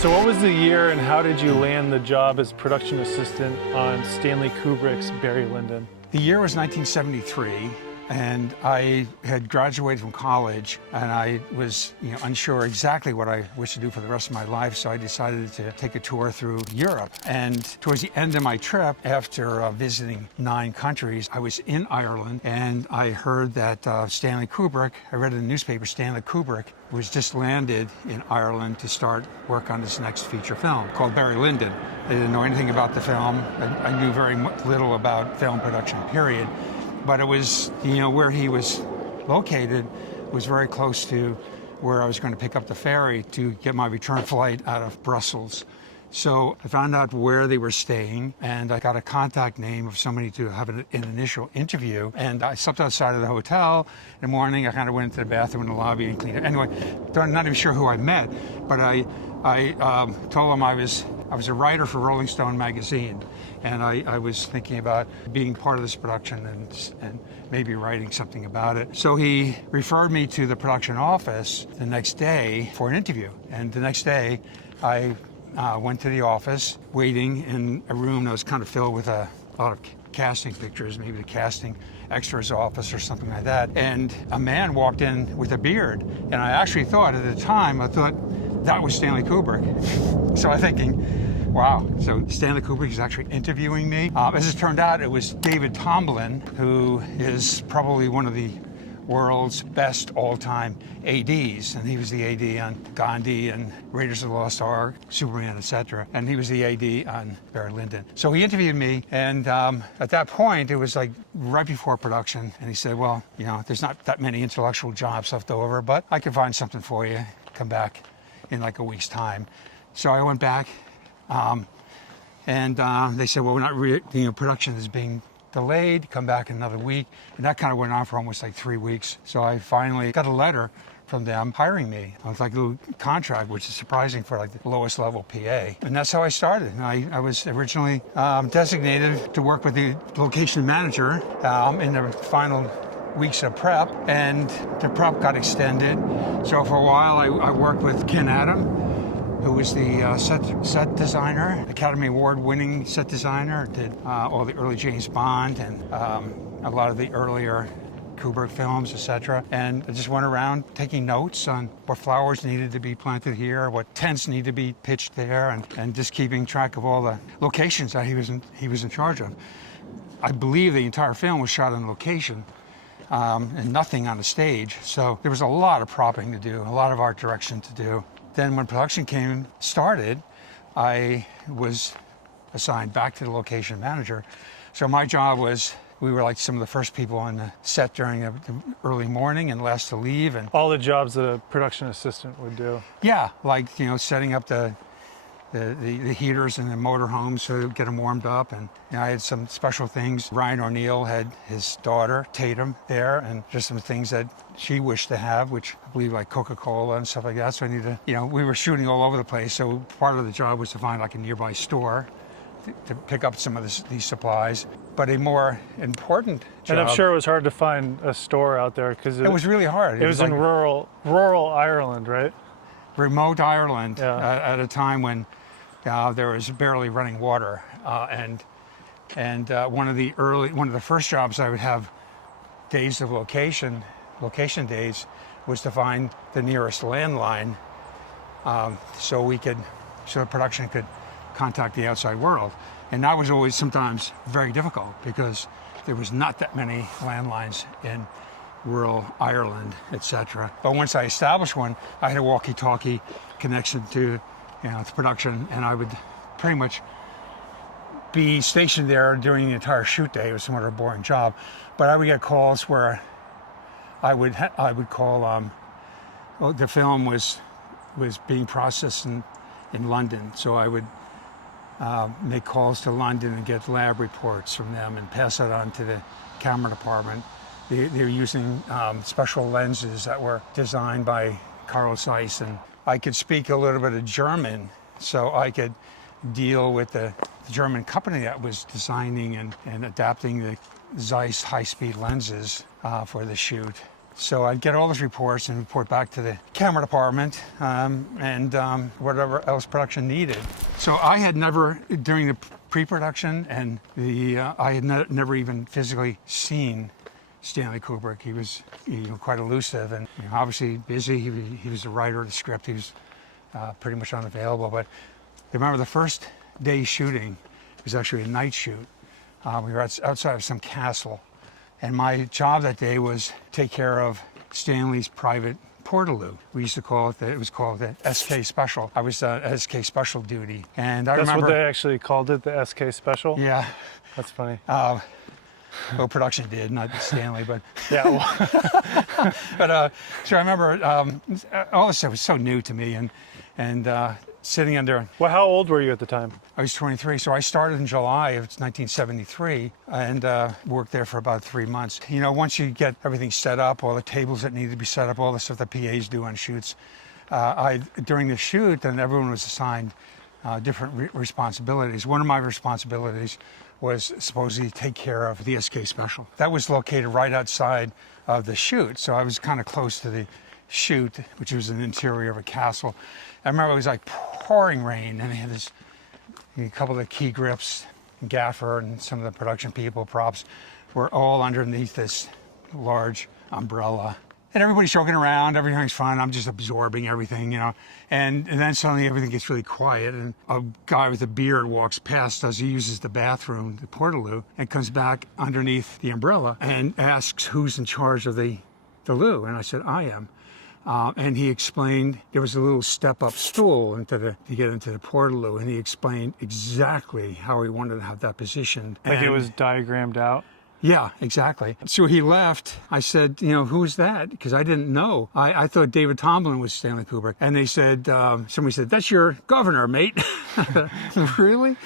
So what was the year and how did you land the job as production assistant on Stanley Kubrick's Barry Lyndon? The year was 1973, and I had graduated from college, and I was unsure exactly what I wished to do for the rest of my life, so I decided to take a tour through Europe. And towards the end of my trip, after visiting 9 countries, I was in Ireland, and I heard that Stanley Kubrick, I read in the newspaper, Stanley Kubrick was just landed in Ireland to start work on his next feature film called Barry Lyndon. I didn't know anything about the film. I knew very little about film production, period. But it was, where he was located was very close to where I was going to pick up the ferry to get my return flight out of Brussels. So I found out where they were staying, and I got a contact name of somebody to have an initial interview. And I slept outside of the hotel. In the morning, I kind of went into the bathroom in the lobby and cleaned it. Anyway, I'm not even sure who I met, but I told them I was a writer for Rolling Stone magazine, and I was thinking about being part of this production and maybe writing something about it. So he referred me to the production office the next day for an interview. And the next day, I went to the office, waiting in a room that was kind of filled with a lot of casting pictures, maybe the casting extras office or something like that. And a man walked in with a beard, and I actually thought at the time, that was Stanley Kubrick. So I'm thinking, wow, so Stanley Kubrick is actually interviewing me. As it turned out, it was David Tomblin, who is probably one of the world's best all-time ADs, and he was the AD on Gandhi and Raiders of the Lost Ark, Superman, etc. And he was the AD on Barry Lyndon. So he interviewed me, and at that point, it was like right before production, and he said, well, there's not that many intellectual jobs left over, but I can find something for you. Come back in like a week's time. So I went back, and they said, well, we're not production is being delayed, come back in another week. And that kind of went on for almost like 3 weeks. So I finally got a letter from them hiring me. It was like a little contract, which is surprising for like the lowest level PA. And that's how I started. And I was originally designated to work with the location manager in the final weeks of prep, and the prep got extended. So for a while I worked with Ken Adam, who was the set designer, Academy Award winning set designer, did all the early James Bond and a lot of the earlier Kubrick films, etc. And I just went around taking notes on what flowers needed to be planted here, what tents need to be pitched there, and just keeping track of all the locations that he was in charge of. I believe the entire film was shot on location, and nothing on the stage. So there was a lot of propping to do, a lot of art direction to do. Then when production started, I was assigned back to the location manager. So my job was, we were like some of the first people on the set during the early morning and last to leave. And all the jobs that a production assistant would do. Yeah, like, setting up the heaters in the motorhomes to get them warmed up. And I had some special things. Ryan O'Neal had his daughter, Tatum, there, and just some things that she wished to have, which I believe like Coca-Cola and stuff like that. So I needed to, we were shooting all over the place. So part of the job was to find like a nearby store to pick up some of these supplies. But a more important job. And I'm sure it was hard to find a store out there because it was really hard. It was in rural Ireland, right? Remote Ireland, yeah. At a time when there was barely running water, and one of the first jobs I would have days of location days was to find the nearest landline, so the production could contact the outside world, and that was always sometimes very difficult because there was not that many landlines in rural Ireland, etc. But once I established one, I had a walkie-talkie connection to to production, and I would pretty much be stationed there during the entire shoot day. It was somewhat of a boring job, but I would get calls where I would call. The film was being processed in London, so I would make calls to London and get lab reports from them and pass that on to the camera department. They're using special lenses that were designed by Carl Zeiss, and I could speak a little bit of German, so I could deal with the German company that was designing and adapting the Zeiss high-speed lenses for the shoot. So I'd get all those reports and report back to the camera department and whatever else production needed. So I had never, during the pre-production and I had never even physically seen Stanley Kubrick. He was quite elusive and obviously busy. He was the writer of the script. He was pretty much unavailable. But I remember the first day shooting was actually a night shoot. We were outside of some castle. And my job that day was take care of Stanley's private portaloo. We used to call it, it was called the SK Special. I was SK Special duty. And I remember. That's what they actually called it, the SK Special? Yeah. That's funny. Well, production did, not Stanley, but. Yeah. Well. But so I remember all this stuff was so new to me and sitting under. Well, how old were you at the time? I was 23, so I started in July of 1973 and worked there for about 3 months. Once you get everything set up, all the tables that need to be set up, all the stuff that PAs do on shoots, during the shoot, then everyone was assigned different responsibilities. One of my responsibilities was supposedly take care of the SK Special. That was located right outside of the shoot, so I was kind of close to the shoot, which was an interior of a castle. I remember it was like pouring rain, and they had a couple of the key grips, gaffer, and some of the production people, props, were all underneath this large umbrella. And everybody's joking around, everything's fine, I'm just absorbing everything, And then suddenly everything gets really quiet, and a guy with a beard walks past us. He uses the bathroom, the portaloo, and comes back underneath the umbrella and asks who's in charge of the loo. And I said, I am. And he explained there was a little step-up stool to get into the portaloo, and he explained exactly how he wanted to have that positioned. Like it was diagrammed out? Yeah, exactly. So he left. I said, who's that? Because I didn't know. I thought David Tomblin was Stanley Kubrick. And they said, somebody said, that's your governor, mate. Really?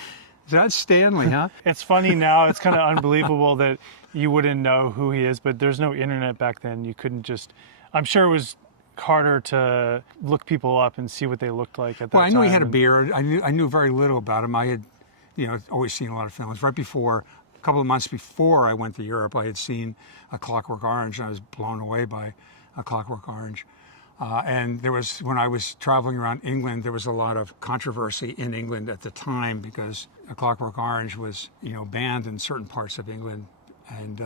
That's Stanley, huh? It's funny now. It's kind of unbelievable that you wouldn't know who he is, but there's no internet back then. You couldn't just, I'm sure it was harder to look people up and see what they looked like at that time. Well, I knew he had a beard. I knew very little about him. I had, always seen a lot of films. Right before, a couple of months before I went to Europe, I had seen A Clockwork Orange, and I was blown away by A Clockwork Orange. And there was, when I was traveling around England, there was a lot of controversy in England at the time because A Clockwork Orange was, banned in certain parts of England. And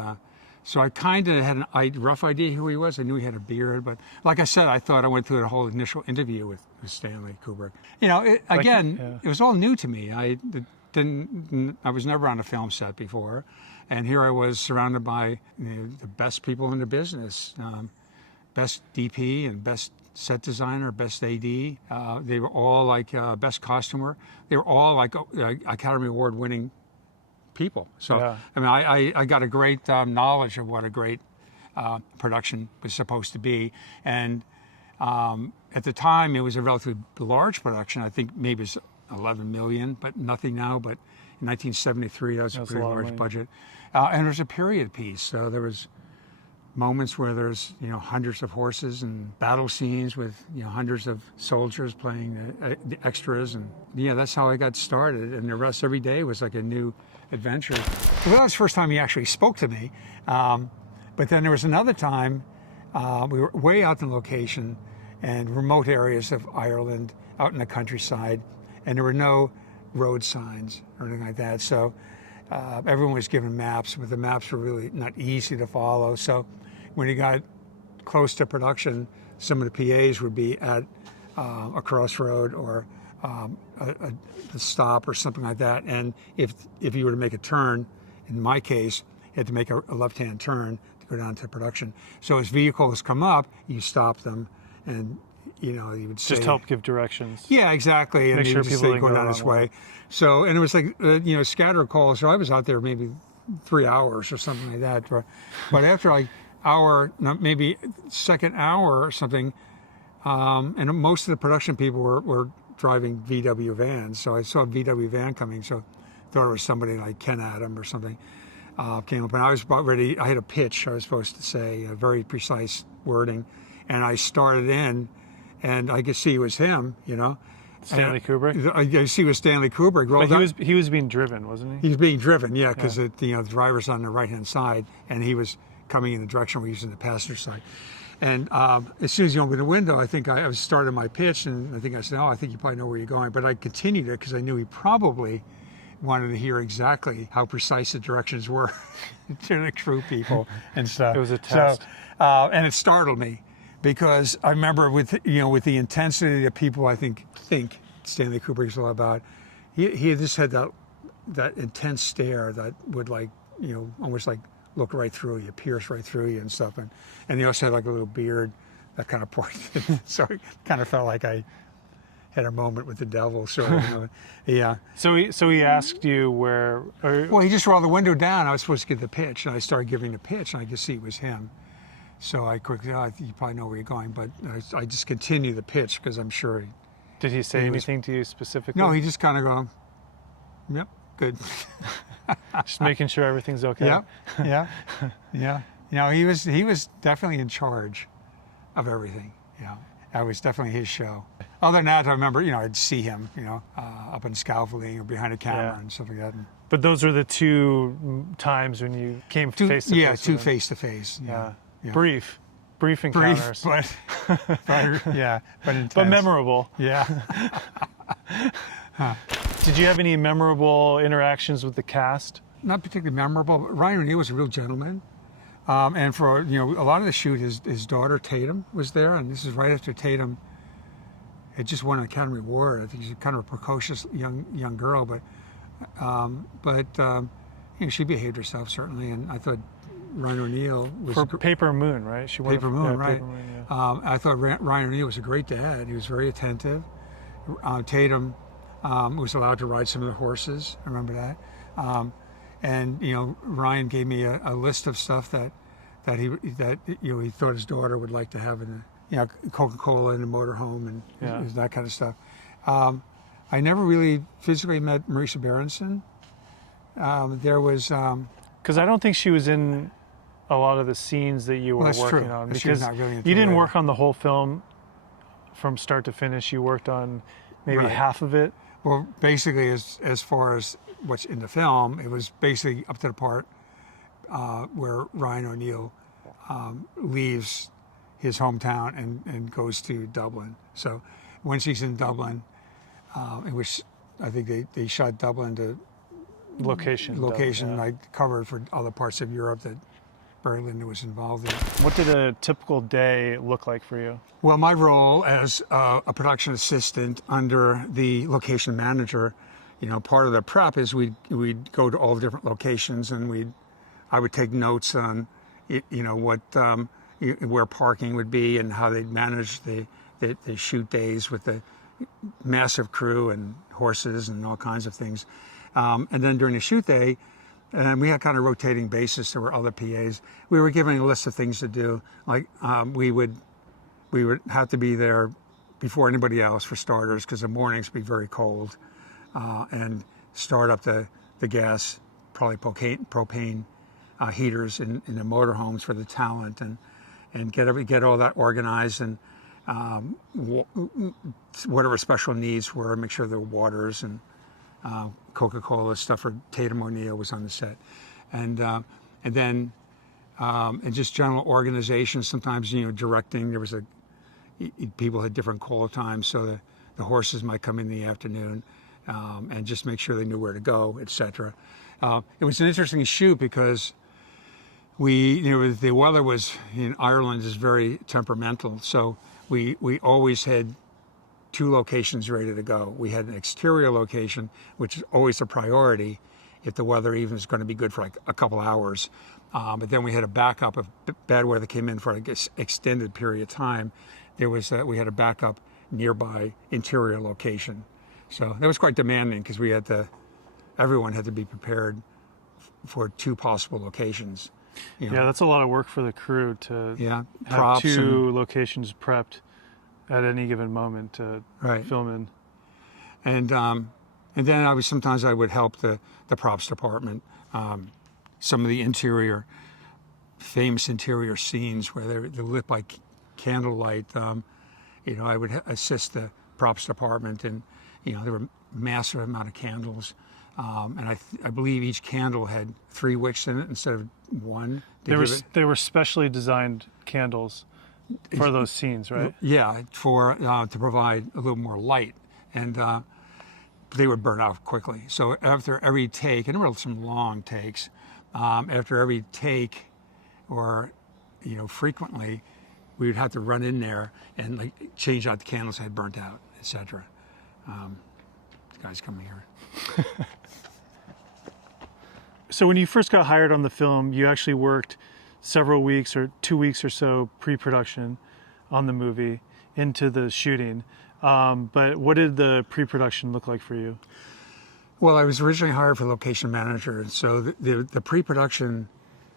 so I kind of had a rough idea who he was. I knew he had a beard, but like I said, I thought I went through the whole initial interview with Stanley Kubrick. It was all new to me. I was never on a film set before, and here I was surrounded by the best people in the business, best DP and best set designer, best AD. They were all like best costumer. They were all like Academy Award winning people. So, yeah. I mean, I got a great knowledge of what a great production was supposed to be. And at the time, it was a relatively large production. I think maybe it's 11 million, but nothing now. But in 1973, that was a pretty large budget. And it was a period piece. So there was moments where there's, hundreds of horses and battle scenes with, hundreds of soldiers playing the extras. And yeah, that's how I got started. And the rest every day was like a new adventure. Well, that was the first time he actually spoke to me. But then there was another time we were way out in location and remote areas of Ireland, out in the countryside, and there were no road signs or anything like that. So everyone was given maps, but the maps were really not easy to follow. So when he got close to production, some of the PAs would be at a crossroad or a stop or something like that. And if you were to make a turn, in my case, you had to make a left-hand turn to go down to production. So as vehicles come up, you stop them, and you would say, just help give directions. Yeah, exactly. Make and sure people don't go down this way. So, and it was like scatter calls. So I was out there maybe 3 hours or something like that. But after like hour, maybe second hour or something, and most of the production people were driving VW vans. So I saw a VW van coming, so I thought it was somebody like Ken Adam or something came up. And I was about ready. I had a pitch I was supposed to say, a very precise wording. And I started in, and I could see it was him, Stanley Kubrick? I could see it was Stanley Kubrick. But he was being driven, wasn't he? He was being driven, yeah, because the driver's on the right-hand side, and he was coming in the direction we're using the passenger side. And as soon as you opened the window, I think I was starting my pitch, and I think I said, "Oh, I think you probably know where you're going." But I continued it because I knew he probably wanted to hear exactly how precise the directions were to the crew people and stuff. It was a test. So, and it startled me because I remember with the intensity that people I think Stanley Kubrick's all about, he just had that intense stare that would almost like look right through you, pierce right through you and stuff. And he also had like a little beard that kind of pointed. So it kind of felt like I had a moment with the devil, sort of. Yeah. So he asked you where. Well, he just rolled the window down. I was supposed to give the pitch, and I started giving the pitch, and I could see it was him. So I quickly, I think you probably know where you're going, but I just continued the pitch because I'm sure. Did he say anything to you specifically? No, he just kind of go, "Yep, good." Just making sure everything's okay. Yeah. He was definitely in charge of everything. Yeah, that was definitely his show. Other than that, I remember, I'd see him, up in scaffolding or behind a camera and stuff like that. But those were the two times when you came face to face. Yeah, two face to face. Yeah. Brief encounters. Brief, but intense. But memorable. Yeah. Did you have any memorable interactions with the cast? Not particularly memorable, but Ryan O'Neal was a real gentleman. And for a lot of the shoot, his daughter Tatum was there, and this is right after Tatum had just won an Academy Award. I think she's kind of a precocious young girl, but she behaved herself certainly, and I thought Ryan O'Neal was for Paper Moon, right? She won Paper Moon, right? Paper Moon, yeah. I thought Ryan O'Neal was a great dad. He was very attentive. Tatum was allowed to ride some of the horses. I remember that. And Ryan gave me a list of stuff that he thought his daughter would like to have in Coca-Cola in the motorhome and that kind of stuff. I never really physically met Marisa Berenson. There was because I don't think she was in a lot of the scenes that you were working on, because really you didn't work on the whole film from start to finish. You worked on maybe half of it. Well, basically, as far as what's in the film, it was basically up to the part where Ryan O'Neal leaves his hometown and goes to Dublin. So once he's in Dublin, I think they shot Dublin to location. Dublin, I covered for other parts of Europe that Barry Lyndon was involved in. What did a typical day look like for you? Well, my role as a production assistant under the location manager, part of the prep is we'd go to all the different locations, and I would take notes on, what where parking would be and how they'd manage the shoot days with the massive crew and horses and all kinds of things. And then during the shoot day, and we had kind of rotating basis. There were other PAs. We were given a list of things to do. Like we would have to be there before anybody else for starters, because the mornings would be very cold, and start up the gas, probably propane heaters in the motorhomes for the talent, and get all that organized, and whatever special needs were, make sure there were waters and Coca-Cola stuff for Tatum O'Neal was on the set, and then just general organization. Sometimes directing. There was people had different call times, so the horses might come in the afternoon, and just make sure they knew where to go, etc. It was an interesting shoot because the weather was in Ireland is very temperamental, so we always had two locations ready to go. We had an exterior location, which is always a priority if the weather even is going to be good for like a couple hours. But then we had a backup if bad weather came in for an extended period of time. We had a backup nearby interior location. So that was quite demanding because everyone had to be prepared for two possible locations. Yeah, that's a lot of work for the crew to have two locations prepped at any given moment to film in. And then sometimes I would help the props department. Some of the famous interior scenes where they're lit by candlelight. I would assist the props department, and there were massive amount of candles. And I believe each candle had 3 wicks in it instead of 1. They were specially designed candles for those scenes, right? Yeah, to provide a little more light, and they would burn out quickly. So after every take, and there were some long takes, after every take, or frequently, we would have to run in there and like change out the candles that had burnt out, etc. This guy's coming here. So when you first got hired on the film, you actually worked several weeks or 2 weeks or so pre-production on the movie into the shooting. But what did the pre-production look like for you? Well, I was originally hired for location manager, and so the pre-production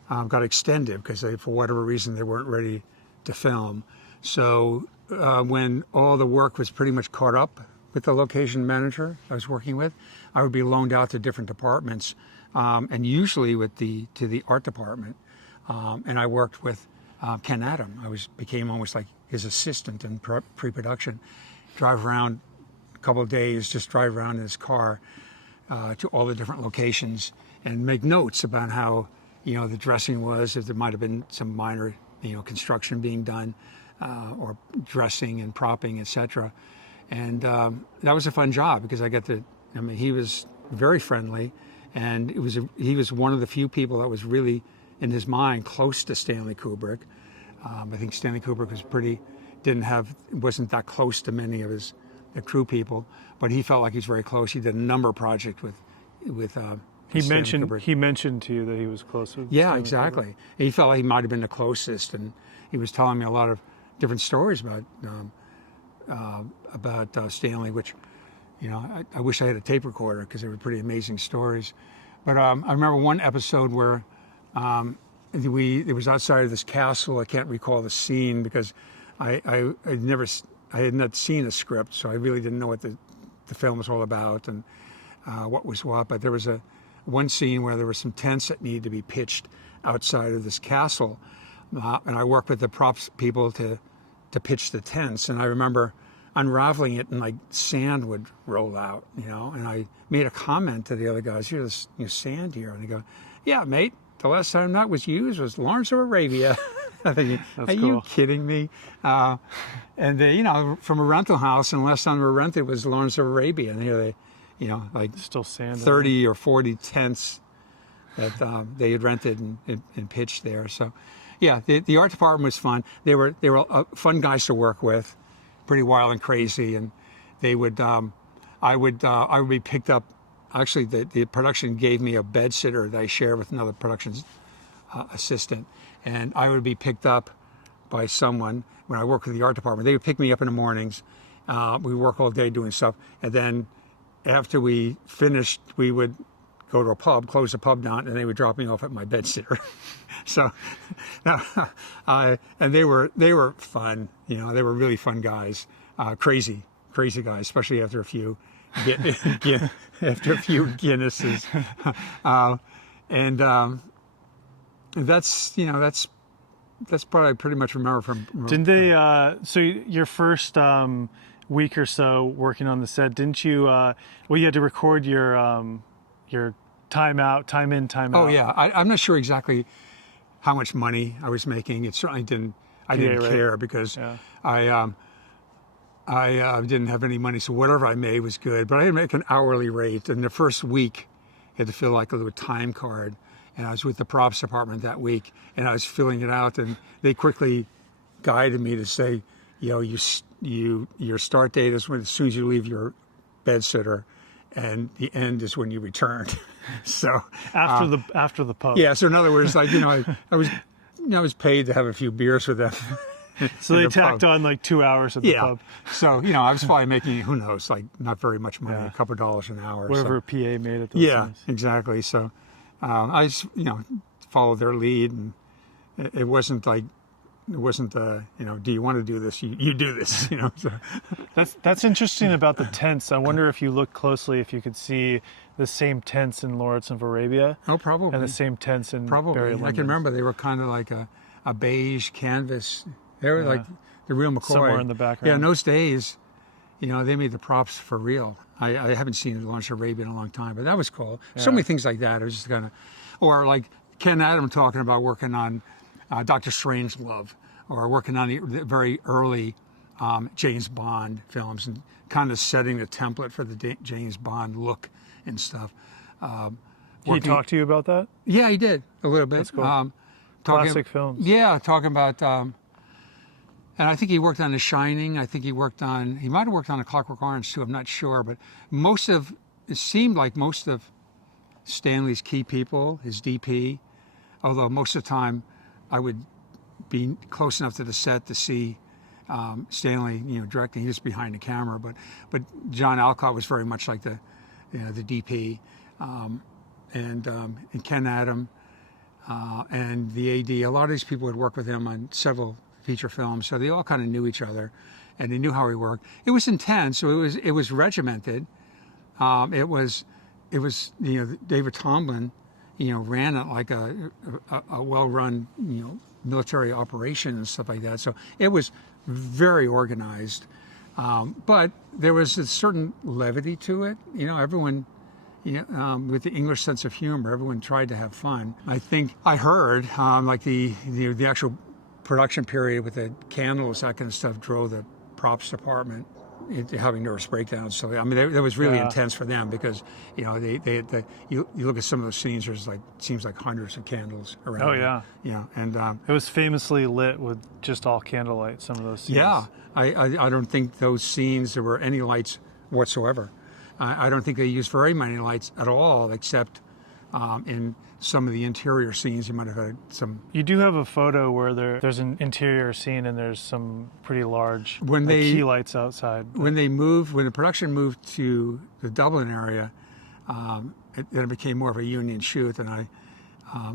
got extended because for whatever reason they weren't ready to film. So when all the work was pretty much caught up with the location manager I was working with, I would be loaned out to different departments, and usually to the art department. And I worked with Ken Adam. Became almost like his assistant in pre-production. Drive around a couple of days, just drive around in his car to all the different locations and make notes about how the dressing was, if there might have been some minor construction being done, or dressing and propping, etc. And that was a fun job because he was very friendly, and he was one of the few people that was really, in his mind, close to Stanley Kubrick. I think Stanley Kubrick wasn't that close to many of the crew people, but he felt like he was very close. He did a number of projects with He mentioned to you that he was close with Yeah, Stanley exactly. Kubrick. He felt like he might have been the closest, and he was telling me a lot of different stories about Stanley, which I wish I had a tape recorder because they were pretty amazing stories. But I remember one episode where it was outside of this castle. I can't recall the scene because I had not seen a script, so I really didn't know what the film was all about and what was what. But there was one scene where there were some tents that needed to be pitched outside of this castle, and I worked with the props people to pitch the tents. And I remember unraveling it, and like sand would roll out, and I made a comment to the other guys, "Here's sand here," and they go, "Yeah, mate, the last time that was used was Lawrence of Arabia." I think, are you kidding me? And they, from a rental house, and the last time we were rented was Lawrence of Arabia, and here they, like still sand 30 or 40 tents that they had rented and pitched there. So, yeah, the art department was fun. They were fun guys to work with, pretty wild and crazy, and they would I would be picked up. Actually, the production gave me a bed sitter that I shared with another production assistant, and I would be picked up by someone when I worked with the art department. They would pick me up in the mornings. We work all day doing stuff, and then after we finished, we would go to a pub, close the pub down, and they would drop me off at my bed sitter. So, and they were fun. They were really fun guys, crazy guys, especially after a few Guinnesses, and that's what I pretty much remember from. Didn't they? So your first week or so working on the set, didn't you? You had to record your time out, time in, time out. Oh yeah, I'm not sure exactly how much money I was making. It certainly didn't. I didn't care because I didn't have any money, so whatever I made was good. But I had to make an hourly rate, and the first week I had to fill like a little time card. And I was with the props department that week, and I was filling it out, and they quickly guided me to say, your start date is as soon as you leave your bed sitter, and the end is when you return. So after the pub. Yeah. So in other words, like I was paid to have a few beers with them. So they tacked on like 2 hours at the pub. So I was probably making, who knows, like not very much money, a couple of dollars an hour. Whatever a PA made at those times. Exactly. So I just followed their lead, and it wasn't do you want to do this? You do this. So. That's interesting about the tents. I wonder if you look closely, if you could see the same tents in Lawrence of Arabia. Oh, probably. And the same tents in Barry Lyndon. I can remember they were kind of like a beige canvas. They were like the real McCoy. Somewhere in the background. Yeah, in those days, they made the props for real. I haven't seen Lawrence Arabia in a long time, but that was cool. So many things like that. It was just kind of, or like Ken Adam talking about working on Dr. Strangelove, or working on the very early James Bond films and kind of setting the template for the James Bond look and stuff. He talked to you about that? Yeah, he did a little bit. That's cool. Classic films. Yeah, talking about, and I think he worked on The Shining. I think he might have worked on A Clockwork Orange too. I'm not sure, but it seemed like most of Stanley's key people, his DP, although most of the time I would be close enough to the set to see Stanley, directing. He was behind the camera, but John Alcott was very much like the DP, and Ken Adam and the AD. A lot of these people had worked with him on several feature films, so they all kind of knew each other, and they knew how he worked. It was intense, so it was regimented. It was David Tomlin, ran it like a well-run military operation and stuff like that. So it was very organized, but there was a certain levity to it. Everyone, with the English sense of humor, everyone tried to have fun. I think I heard like the actual production period with the candles, that kind of stuff, drove the props department into having nervous breakdowns. So that was really intense for them, because you look at some of those scenes, seems like hundreds of candles around. Oh yeah. And it was famously lit with just all candlelight. Some of those scenes. Yeah, I don't think those scenes there were any lights whatsoever. I don't think they used very many lights at all, except in some of the interior scenes. You might have had some. You do have a photo where there's an interior scene and there's some pretty large key lights outside. When the production moved to the Dublin area, it became more of a union shoot, and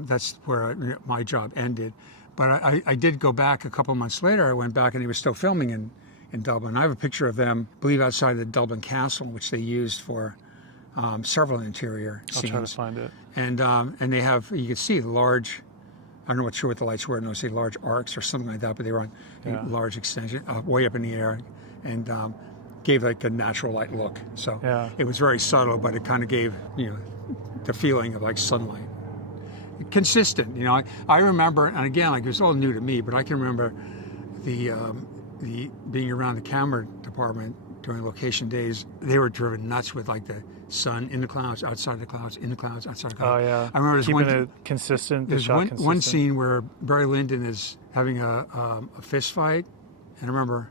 that's where my job ended. But I did go back a couple months later. I went back, and he was still filming in Dublin. I have a picture of them, I believe, outside the Dublin Castle, which they used for several interior scenes. I'll try to find it. And they have, you can see the large, I'm not sure what the lights were, say large arcs or something like that, but they were on large extension, way up in the air, and gave like a natural light look. So it was very subtle, but it kind of gave, the feeling of like sunlight. Consistent, I remember, and again, like it was all new to me, but I can remember the being around the camera department during location days. They were driven nuts with like the sun in the clouds, outside the clouds, in the clouds, outside the clouds. Oh yeah. I remember keeping it consistent. There's one scene where Barry Lyndon is having a fist fight, and I remember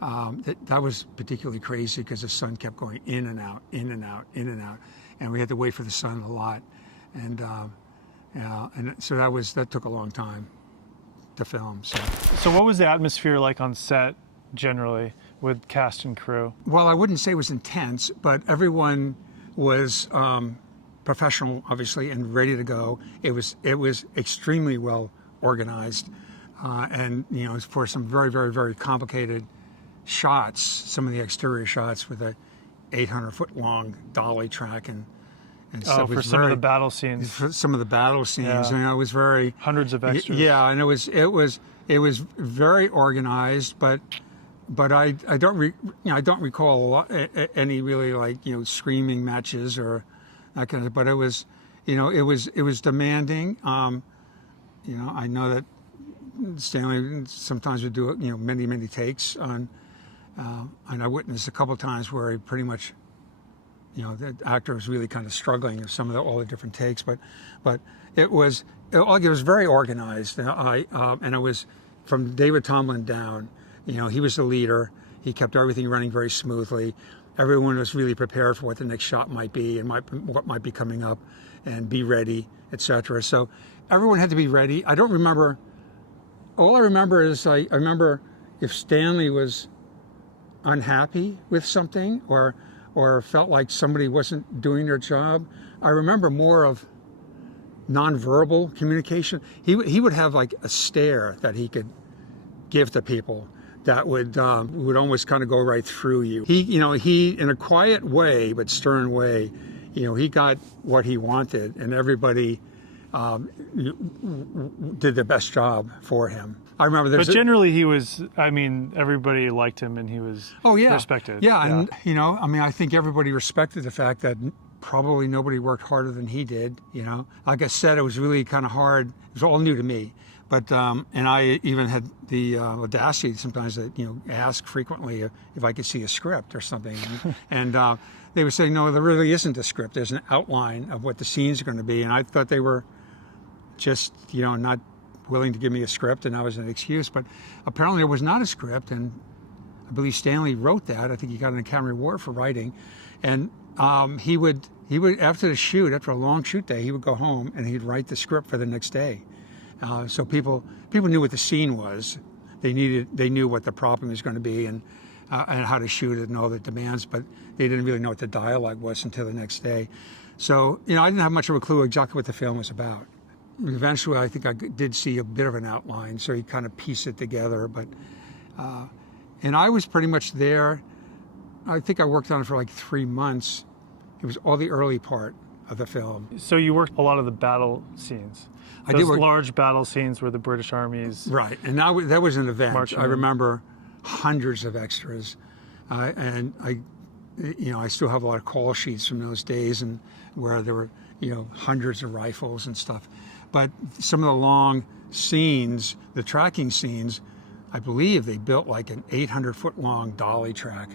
that was particularly crazy because the sun kept going in and out, in and out, in and out, and we had to wait for the sun a lot, and so that took a long time to film. So what was the atmosphere like on set generally with cast and crew? Well, I wouldn't say it was intense, but everyone was professional, obviously, and ready to go. It was extremely well organized, and for some very, very, very complicated shots, some of the exterior shots with a 800-foot long dolly track and stuff. For some of the battle scenes. For some of the battle scenes, it was very hundreds of extras. Yeah, and it was very organized, but I don't recall a lot, any really like screaming matches or that kind of. But it was demanding. I know that Stanley sometimes would do many takes on, and I witnessed a couple of times where he pretty much. The actor was really kind of struggling with all the different takes, but it was very organized, and it was from David Tomlin down. He was the leader. He kept everything running very smoothly. Everyone was really prepared for what the next shot might be and what might be coming up, and be ready, etc. So everyone had to be ready. I don't remember. All I remember is I remember if Stanley was unhappy with something or felt like somebody wasn't doing their job. I remember more of nonverbal communication. He would have like a stare that he could give to people that would almost kind of go right through you. He in a quiet way but stern way, he got what he wanted, and everybody did the best job for him. I remember But generally he was, I mean, everybody liked him and he was respected. Yeah, and you know, I mean, I think everybody respected the fact that probably nobody worked harder than he did, you know. Like I said, it was really kind of hard. It was all new to me. But, and I even had the audacity sometimes to, you know, ask frequently if I could see a script or something. And they would say, no, there really isn't a script. There's an outline of what the scenes are going to be. And I thought they were just, you know, not willing to give me a script, and that was an excuse. But apparently there was not a script, and I believe Stanley wrote that. I think he got an Academy Award for writing. And he would after the shoot, after a long shoot day, he would go home and he'd write the script for the next day. So people knew what the scene was. They knew what the problem was going to be and how to shoot it and all the demands, but they didn't really know what the dialogue was until the next day. So, you know, I didn't have much of a clue exactly what the film was about. Eventually, I think I did see a bit of an outline, so you kind of piece it together. But and I was pretty much there. I think I worked on it for like 3 months. It was all the early part of the film. So you worked a lot of the battle scenes. I did work large battle scenes where the British armies. Right, and that was an event. I in. remember hundreds of extras, and I still have a lot of call sheets from those days, and where there were, you know, hundreds of rifles and stuff. But some of the long scenes, the tracking scenes, I believe they built like an 800-foot-long dolly track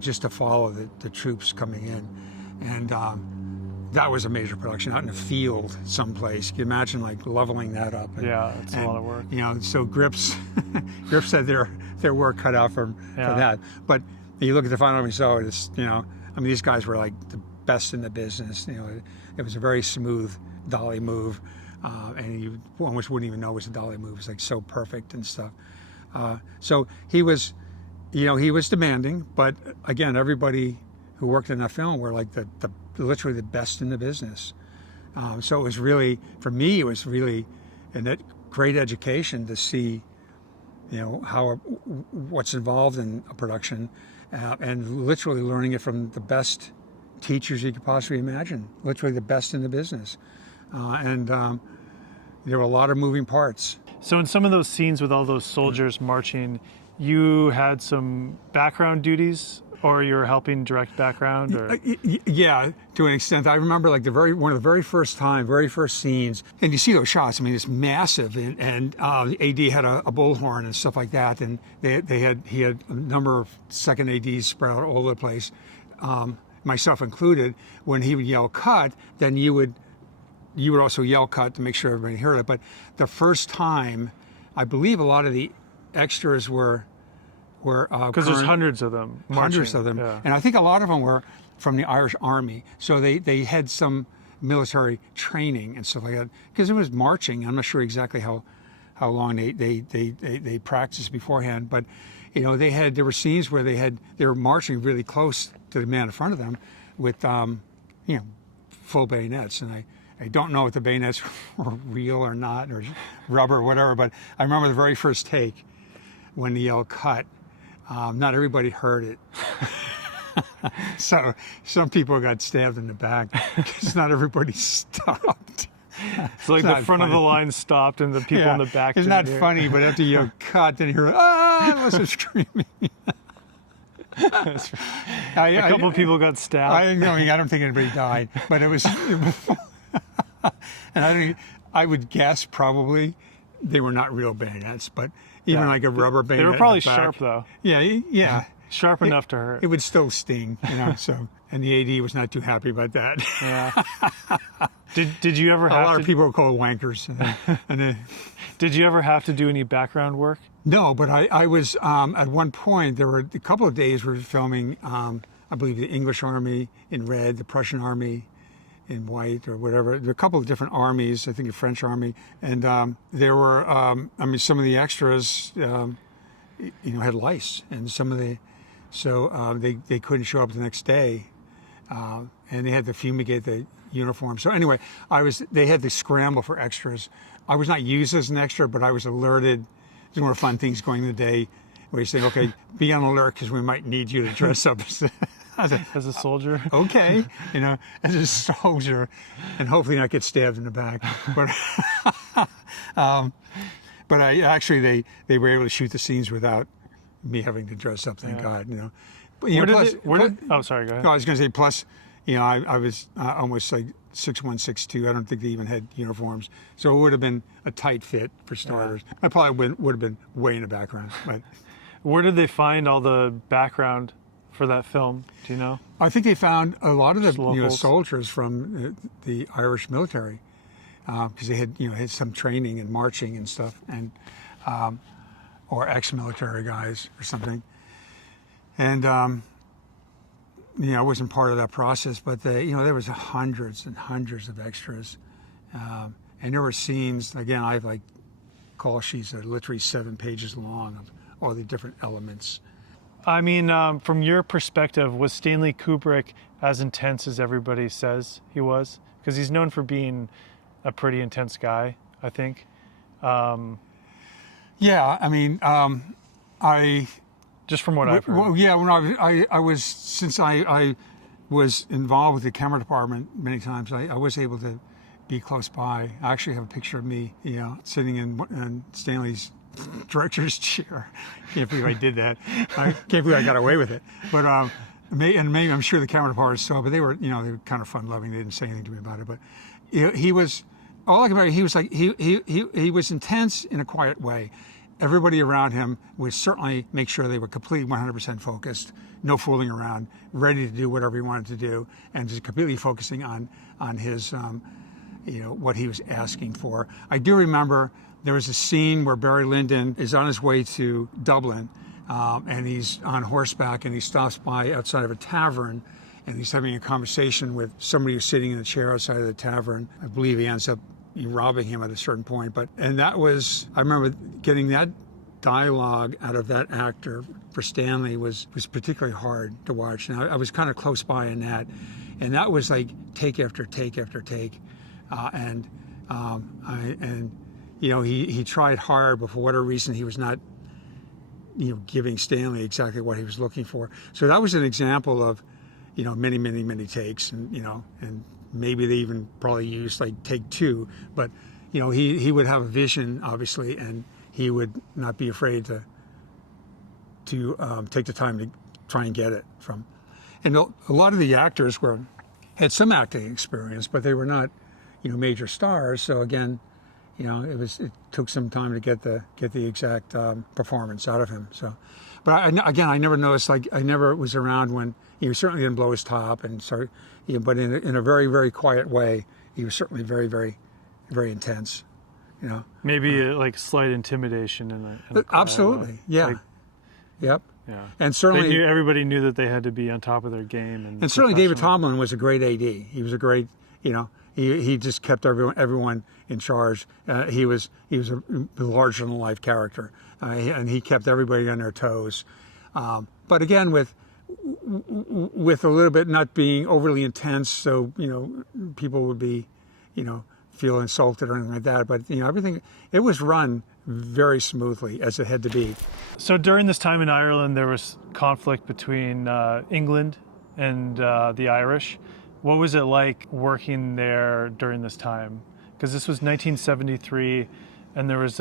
just to follow the troops coming in. And that was a major production out in a field someplace. You can imagine like leveling that up. Yeah, it's a lot of work. You know, so Grips had their work cut out for that. But you look at the final result, it's, you know, I mean, these guys were like the best in the business. You know, it was a very smooth dolly move, and you almost wouldn't even know it was a dolly move. It was like so perfect and stuff. So he was, you know, he was demanding, but again, everybody who worked in that film were like literally the best in the business. So it was really, for me, it was really a great education to see, you know, what's involved in a production, and literally learning it from the best teachers you could possibly imagine, literally the best in the business. And there were a lot of moving parts. So in some of those scenes with all those soldiers marching, you had some background duties, or you were helping direct background? Or? Yeah, to an extent. I remember like one of the very first scenes, and you see those shots. I mean, it's massive, and the AD had a bullhorn and stuff like that, and he had a number of second ADs spread out all over the place, myself included. When he would yell "cut," then you would also yell "cut" to make sure everybody heard it. But the first time, I believe a lot of the extras were because there's hundreds of them marching. Hundreds of them, yeah. And I think a lot of them were from the Irish Army, so they had some military training and stuff like that, because it was marching. I'm not sure exactly how long they practiced beforehand, but you know, there were scenes where they were marching really close to the man in front of them with you know, full bayonets, and I don't know if the bayonets were real or not, or rubber or whatever, but I remember the very first take when the yell "cut." Not everybody heard it. So some people got stabbed in the back because not everybody stopped. So like the front of the line stopped and the people in the back It's not funny, but after you "cut," then you hear, unless they're screaming. A couple of people got stabbed. I don't think anybody died, but it was and I would guess probably they were not real bayonets, but even like a rubber bayonet. They were probably sharp though. Yeah. Sharp enough to hurt. It would still sting, you know. So, and the AD was not too happy about that. Yeah. Did you ever have a lot of people were called wankers? Did you ever have to do any background work? No, but I was at one point. There were a couple of days we were filming. I believe the English Army in red, the Prussian Army in white, or whatever. There were a couple of different armies. I think the French Army, and there were. Some of the extras, had lice, and some of the. So they couldn't show up the next day, and they had to fumigate the uniform. So anyway, they had to scramble for extras. I was not used as an extra, but I was alerted. There's one of the fun things going the day where you say, okay, be on alert because we might need you to dress up As a soldier? Okay, as a soldier, and hopefully not get stabbed in the back. But but they were able to shoot the scenes without me having to dress up. Thank God, But, oh, sorry, go ahead. No, I was going to say plus, I was almost like 6'1", 6'2". I don't think they even had uniforms, so it would have been a tight fit for starters. I probably would have been way in the background. But where did they find all the background for that film? Do you know? I think they found a lot of the soldiers from the Irish military, because they had some training and marching and stuff, and or ex-military guys or something. And I wasn't part of that process, but there was hundreds and hundreds of extras, and there were scenes. Again, I have like call sheets that are literally 7 pages long of all the different elements. I mean, from your perspective, was Stanley Kubrick as intense as everybody says he was? Because he's known for being a pretty intense guy, I think. Yeah, I mean, just from what I've heard. Well, yeah, when I was, since I was involved with the camera department many times, I was able to be close by. I actually have a picture of me, sitting in Stanley's director's chair. Can't believe I did that. I can't believe I got away with it. But maybe I'm sure the camera department saw, but they were kind of fun-loving. They didn't say anything to me about it. But he was, all I can remember, he was like he was intense in a quiet way. Everybody around him would certainly make sure they were completely 100% focused, no fooling around, ready to do whatever he wanted to do, and just completely focusing on his, what he was asking for. I do remember there was a scene where Barry Lyndon is on his way to Dublin, and he's on horseback, and he stops by outside of a tavern, and he's having a conversation with somebody who's sitting in a chair outside of the tavern. I believe he ends up robbing him at a certain point. And that was, I remember getting that dialogue out of that actor for Stanley was particularly hard to watch. And I was kind of close by in that. And that was like take after take after take. He tried hard, but for whatever reason, he was not, giving Stanley exactly what he was looking for. So that was an example of, many, many, many takes, and maybe they even probably used like take 2, but he would have a vision, obviously, and he would not be afraid to take the time to try and get it from. And a lot of the actors had some acting experience, but they were not major stars. So again, it took some time to get the exact performance out of him. So, but I never noticed, I never was around when he certainly didn't blow his top, and so, but in a very, very quiet way, he was certainly very, very, very intense. Maybe like slight intimidation in a absolutely, yeah, yep. Yeah, and certainly everybody knew that they had to be on top of their game. And certainly David Tomlin was a great AD. He was a great, he just kept everyone in charge. He was a larger than life character, and he kept everybody on their toes. But again, with a little bit not being overly intense, so people would be, feel insulted or anything like that. But everything, it was run very smoothly as it had to be. So during this time in Ireland, there was conflict between England and the Irish. What was it like working there during this time? Because this was 1973, and there was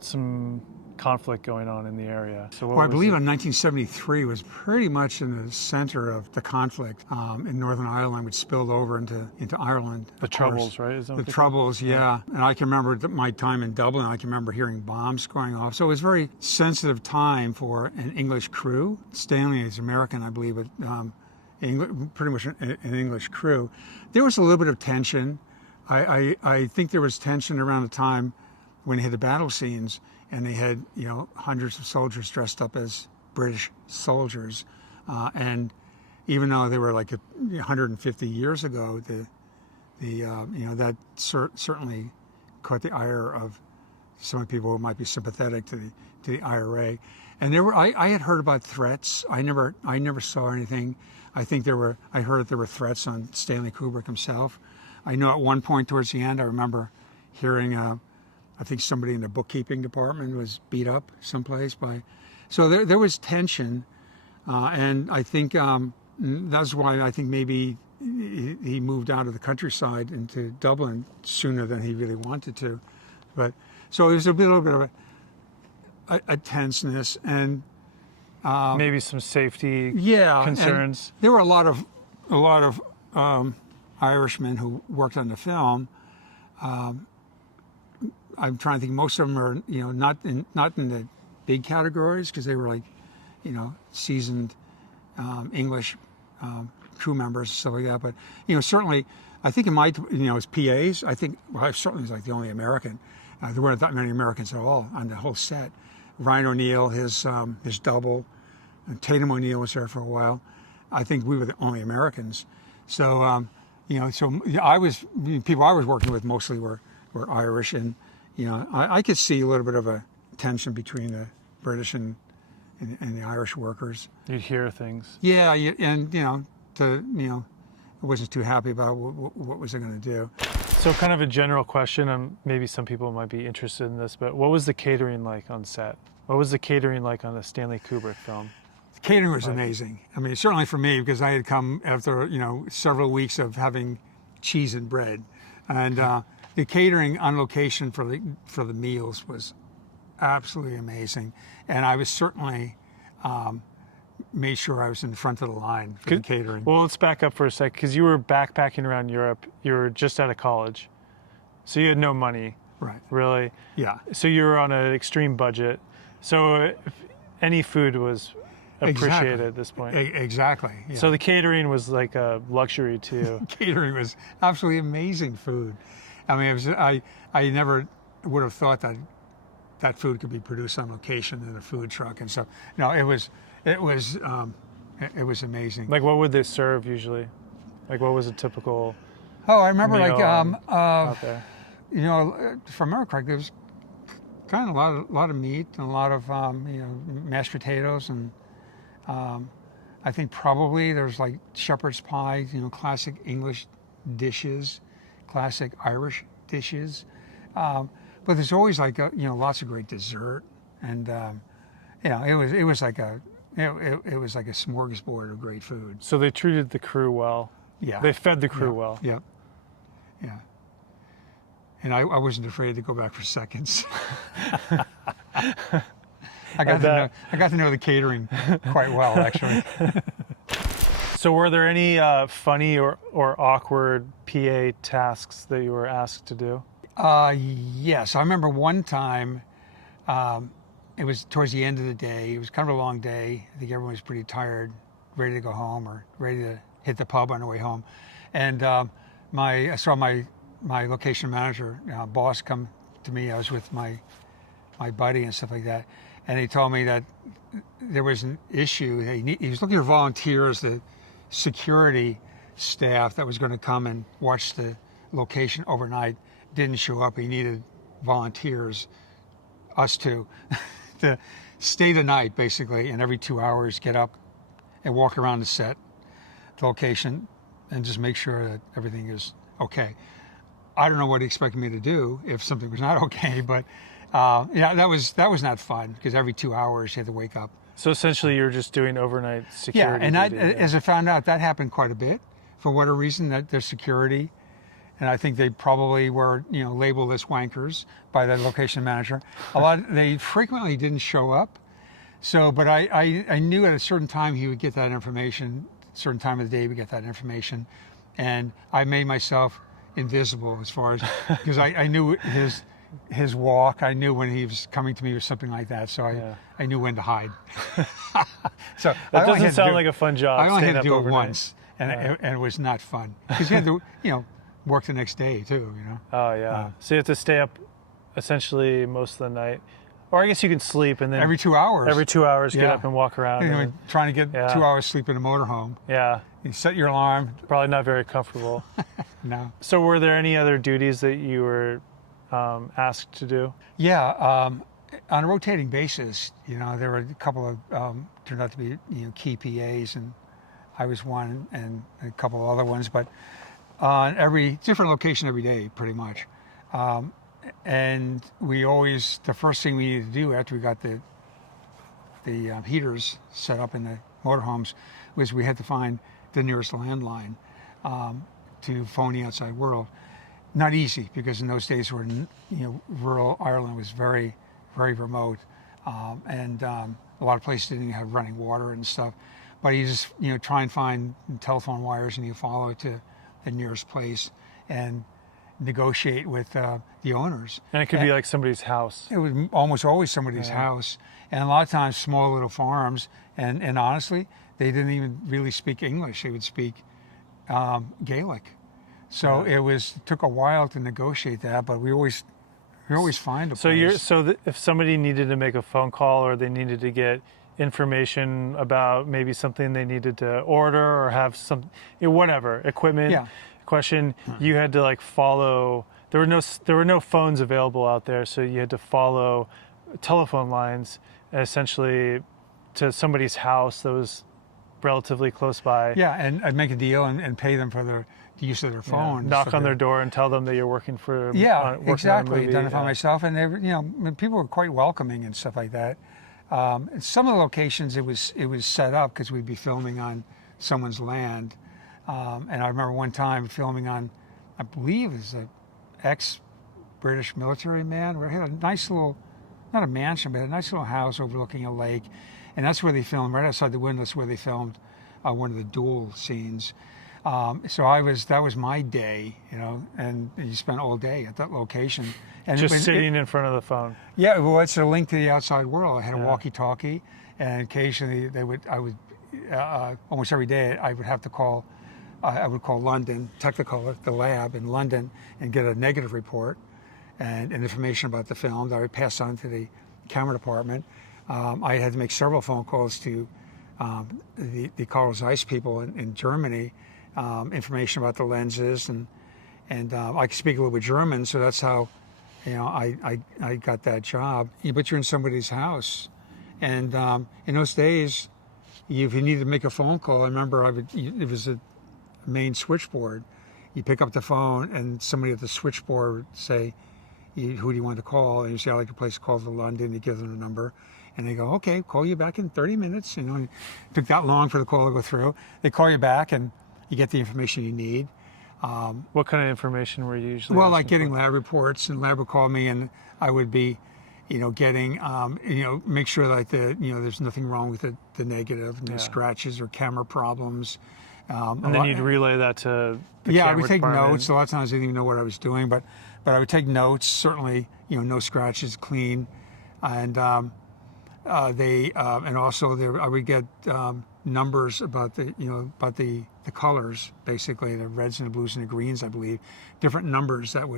some conflict going on in the area. So I believe in 1973 was pretty much in the center of the conflict in Northern Ireland, which spilled over into Ireland. The Troubles, right? Is that the Troubles, yeah. And I can remember my time in Dublin. I can remember hearing bombs going off. So it was a very sensitive time for an English crew. Stanley is American, I believe, but pretty much an English crew. There was a little bit of tension. I think there was tension around the time when they had the battle scenes, and they had hundreds of soldiers dressed up as British soldiers, and even though they were like 150 years ago, that certainly caught the ire of some people who might be sympathetic to the IRA. And I had heard about threats. I never saw anything. I heard there were threats on Stanley Kubrick himself. I know at one point towards the end, I remember hearing, I think somebody in the bookkeeping department was beat up someplace by. So there was tension, and I think that's why I think maybe he moved out of the countryside into Dublin sooner than he really wanted to. But so it was a little bit of a tenseness and maybe some safety concerns. There were a lot of Irishmen who worked on the film. I'm trying to think. Most of them are, not in the big categories because they were like, seasoned English crew members and stuff like that. But certainly, I think in my as PAs, I think I certainly was like the only American. There weren't that many Americans at all on the whole set. Ryan O'Neal, his double, and Tatum O'Neal was there for a while. I think we were the only Americans. So people I was working with mostly were Irish, and I could see a little bit of a tension between the British and the Irish workers. You'd hear things. Yeah, I wasn't too happy about what was I going to do. So kind of a general question, and maybe some people might be interested in this, but what was the catering like on set? What was the catering like on a Stanley Kubrick film? Catering was amazing. I mean, certainly for me, because I had come after, several weeks of having cheese and bread. And the catering on location for the meals was absolutely amazing. And I was certainly made sure I was in the front of the line for the catering. Well, let's back up for a sec, because you were backpacking around Europe. You were just out of college. So you had no money. Right. Really? Yeah. So you were on an extreme budget. So any food was appreciated at this point. Exactly. Yeah. So the catering was like a luxury to you. Catering was absolutely amazing food. I mean, I never would have thought that food could be produced on location in a food truck and stuff. No, it was amazing. Like, what would they serve usually? Like, what was a typical? Oh, I remember meal out there? For America, there was kind of a lot of meat and a lot of mashed potatoes, and I think probably there's like shepherd's pie, classic English dishes, classic Irish dishes, but there's always like lots of great dessert, and it was like a smorgasbord of great food. So they treated the crew well. Yeah, they fed the crew well. Yeah, yeah. And I wasn't afraid to go back for seconds. I got to know the catering quite well, actually. So were there any funny or awkward PA tasks that you were asked to do? Yes. I remember one time, it was towards the end of the day. It was kind of a long day. I think everyone was pretty tired, ready to go home or ready to hit the pub on the way home. And I saw my location manager, boss, come to me. I was with my buddy and stuff like that. And he told me that there was an issue. He was looking for volunteers, the security staff that was going to come and watch the location overnight didn't show up. He needed volunteers, us two, to stay the night, basically, and every 2 hours get up and walk around the set, the location, and just make sure that everything is okay. I don't know what he expected me to do if something was not okay, but that was not fun because every 2 hours you had to wake up. So essentially, you're just doing overnight security. Yeah, and as I found out, that happened quite a bit. For whatever reason, that there's security, and I think they probably were labeled as wankers by the location manager. They frequently didn't show up. So, but I knew at a certain time he would get that information. A certain time of the day he would get that information, and I made myself invisible as far as because I knew his walk. I knew when he was coming to me or something like that, so I knew when to hide. So that doesn't sound like a fun job. I only had to do overnight. it once, and it was not fun because you had to work the next day too. Oh yeah. So you have to stay up essentially most of the night, or I guess you can sleep and then every 2 hours. Every 2 hours, get up and walk around. Trying to get 2 hours sleep in a motorhome. Yeah. You set your alarm. Probably not very comfortable. No. So were there any other duties that you were asked to do? Yeah, on a rotating basis, there were a couple of turned out to be key PAs, and I was one, and a couple of other ones, but on every different location every day, pretty much. And the first thing we needed to do after we got the heaters set up in motorhomes was we had to find the nearest landline to phone the outside world. Not easy, because in those days rural Ireland was very, very remote, and a lot of places didn't even have running water and stuff. But you just try and find telephone wires, and you follow it to the nearest place and negotiate with the owners. And it could be like somebody's house. It was almost always somebody's house, and a lot of times small little farms. And honestly, they didn't even really speak English. They would speak Gaelic. So it took a while to negotiate that, but we always find a place. If somebody needed to make a phone call, or they needed to get information about maybe something they needed to order, or have some whatever equipment question, you had to like follow. There were no phones available out there, so you had to follow telephone lines essentially to somebody's house that was relatively close by. Yeah, and I'd make a deal and pay them for the use of their phone. Knock on their door and tell them that you're working for. Exactly. Identify myself, and they people were quite welcoming and stuff like that. Some of the locations it was set up because we'd be filming on someone's land, and I remember one time filming on, I believe it was an ex-British military man. We had a nice little, not a mansion, but a nice little house overlooking a lake, and that's where they filmed. Right outside the window, that's where they filmed one of the duel scenes. So that was my day, and you spent all day at that location. And just sitting in front of the phone. Yeah, well, it's a link to the outside world. I had a walkie-talkie, and occasionally almost every day I would have to call, I would call London, Technicolor, the lab in London, and get a negative report and information about the film that I would pass on to the camera department. I had to make several phone calls to the Carl Zeiss people in Germany, information about the lenses, and I could speak a little bit German, so that's how I got that job. But you're in somebody's house, and in those days, if you needed to make a phone call, I remember it was a main switchboard. You pick up the phone, and somebody at the switchboard would say, "Who do you want to call?" And you say, "I like a place called London." You give them the number. And they go, "Okay, call you back in 30 minutes. It took that long for the call to go through. They call you back, and you get the information you need. What kind of information were you usually? Well, like getting lab reports, and lab would call me, and I would be, getting, make sure that there's nothing wrong with the negative, no scratches or camera problems. And then you'd relay that to the I would take department. notes. A lot of times I didn't even know what I was doing, but I would take notes. Certainly, no scratches, clean, and and also I would get numbers about the colors, basically the reds and the blues and the greens, I believe, different numbers that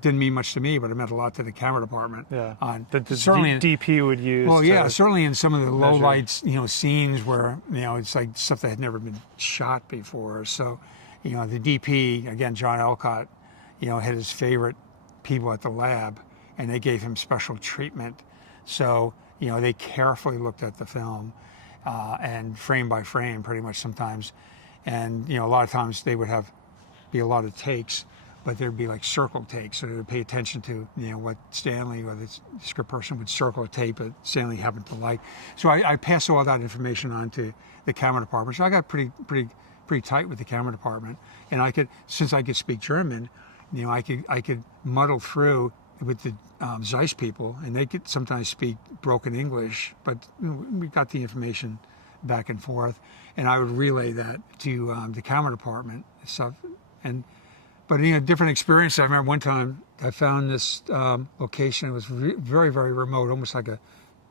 didn't mean much to me, but it meant a lot to the camera department. Yeah. The certainly DP would use. Well, yeah, certainly in some of the low lights, scenes where it's like stuff that had never been shot before. So, the DP again, John Elcott, had his favorite people at the lab, and they gave him special treatment. So, they carefully looked at the film, and frame by frame, pretty much sometimes. And, a lot of times they would be a lot of takes, but there'd be like circle takes. So they would pay attention to, what Stanley or the script person would circle a tape that Stanley happened to like. So I pass all that information on to the camera department. So I got pretty tight with the camera department. And since I could speak German, I could muddle through with the Zeiss people, and they could sometimes speak broken English, but we got the information back and forth, and I would relay that to the camera department and stuff. But different experience. I remember one time I found this location. It was very, very remote, almost like a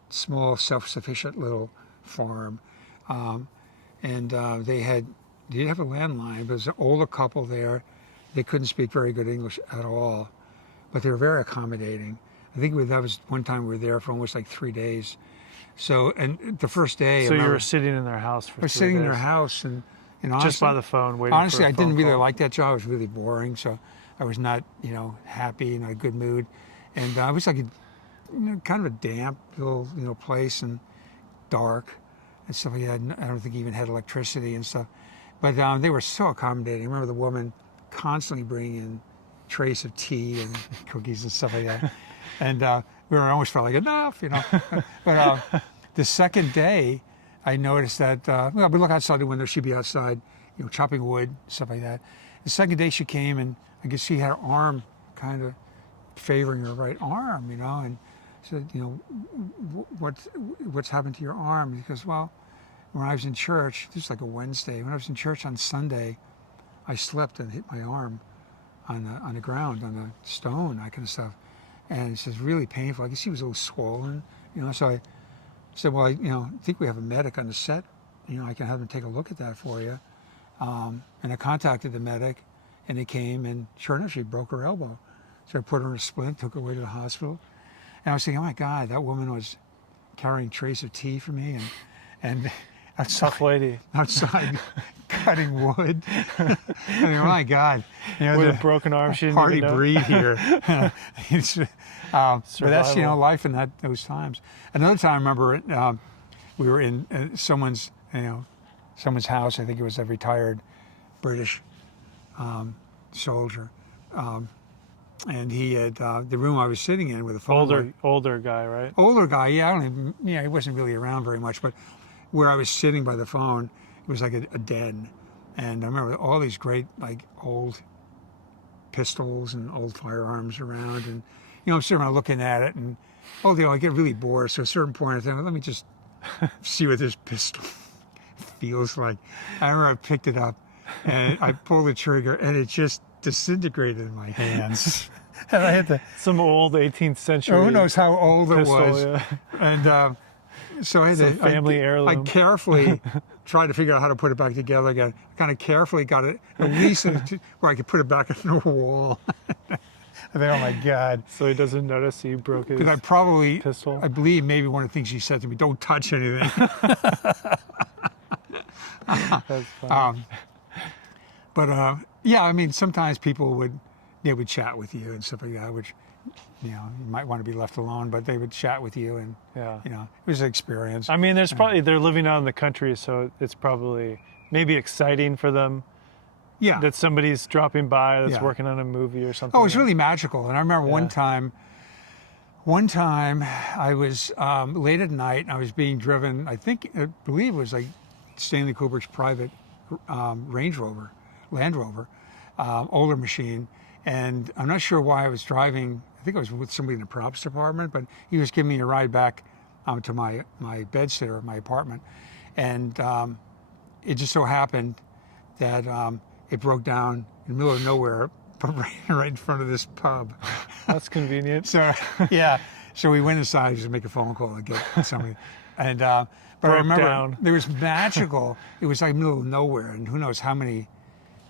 small, self-sufficient little farm, and they did have a landline, but it was an older couple there. They couldn't speak very good English at all, but they were very accommodating. I think that was one time we were there for almost like 3 days. So, and the first day... So you were sitting in their house for 3 days? I was sitting in their house, and honestly, just by the phone, waiting honestly, for a I didn't phone really call. like that job. It was really boring, so I was not, happy, in a good mood. And I was like kind of a damp little, place, and dark and stuff like that. I don't think he even had electricity and stuff. But they were so accommodating. I remember the woman constantly bringing in trays of tea and cookies and stuff like that. And we almost felt like enough, But the second day, I noticed that, well, we look outside the window, she'd be outside, chopping wood, stuff like that. The second day she came, and I could see her arm kind of favoring her right arm, and said, what's happened to your arm? Because, well, when I was in church, this is like a Wednesday, when I was in church on Sunday, I slipped and hit my arm on the ground, on the stone, that kind of stuff. And it says really painful. I guess he was a little swollen, so I said, well, I think we have a medic on the set. I can have him take a look at that for you. And I contacted the medic, and he came, and sure enough, she broke her elbow. So I put her in a splint, took her away to the hospital. And I was thinking, oh my God, that woman was carrying trays of tea for me, and outside, tough lady. Outside cutting wood. I mean, oh my God. With a broken arm, she didn't hardly even know. breathe here. But that's, life in those times. Another time, I remember we were in someone's house. I think it was a retired British soldier. And he had the room I was sitting in with a phone. Older guy, right? Older guy, yeah. He wasn't really around very much, but where I was sitting by the phone, it was like a den. And I remember all these great, like, old pistols and old firearms around. And, I'm sitting around looking at it, and, I get really bored. So at a certain point, I think, well, let me just see what this pistol feels like. I remember I picked it up, and I pulled the trigger, and it just disintegrated in my hands. And I had to... Some old 18th century who knows how old pistol, it was. Yeah. And so I had to... family heirloom. I carefully tried to figure out how to put it back together again. I kind of carefully got it at least where I could put it back on the wall. I think, oh my God. So he doesn't notice he broke his pistol? I believe maybe one of the things he said to me, don't touch anything. That's funny. But yeah, I mean, sometimes people would chat with you and stuff like that, which, you might want to be left alone, but they would chat with you, and, it was an experience. I mean, they're living out in the country, so it's probably maybe exciting for them. Yeah. That somebody's dropping by that's working on a movie or something. Oh, it's really magical. And I remember one time I was late at night, and I was being driven, I believe it was like Stanley Kubrick's private Land Rover, older machine. And I'm not sure why I was driving. I think I was with somebody in the props department, but he was giving me a ride back to my bedsitter, my apartment. And it just so happened that it broke down in the middle of nowhere, right in front of this pub. That's convenient. So, yeah. So we went inside just to make a phone call to get somebody. And but I remember it was magical. It was like middle of nowhere, and who knows how many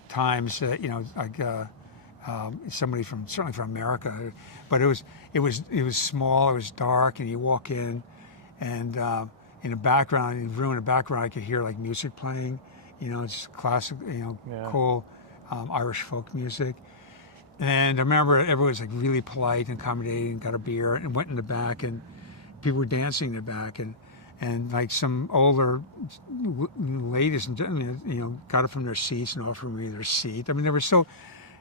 times somebody certainly from America. But it was small. It was dark, and you walk in, and in the background, I could hear like music playing. It's classic, cool Irish folk music. And I remember everyone was like really polite and accommodating, got a beer, and went in the back, and people were dancing in the back, and like some older ladies and gentlemen, got up from their seats and offered me their seat. I mean, they were so,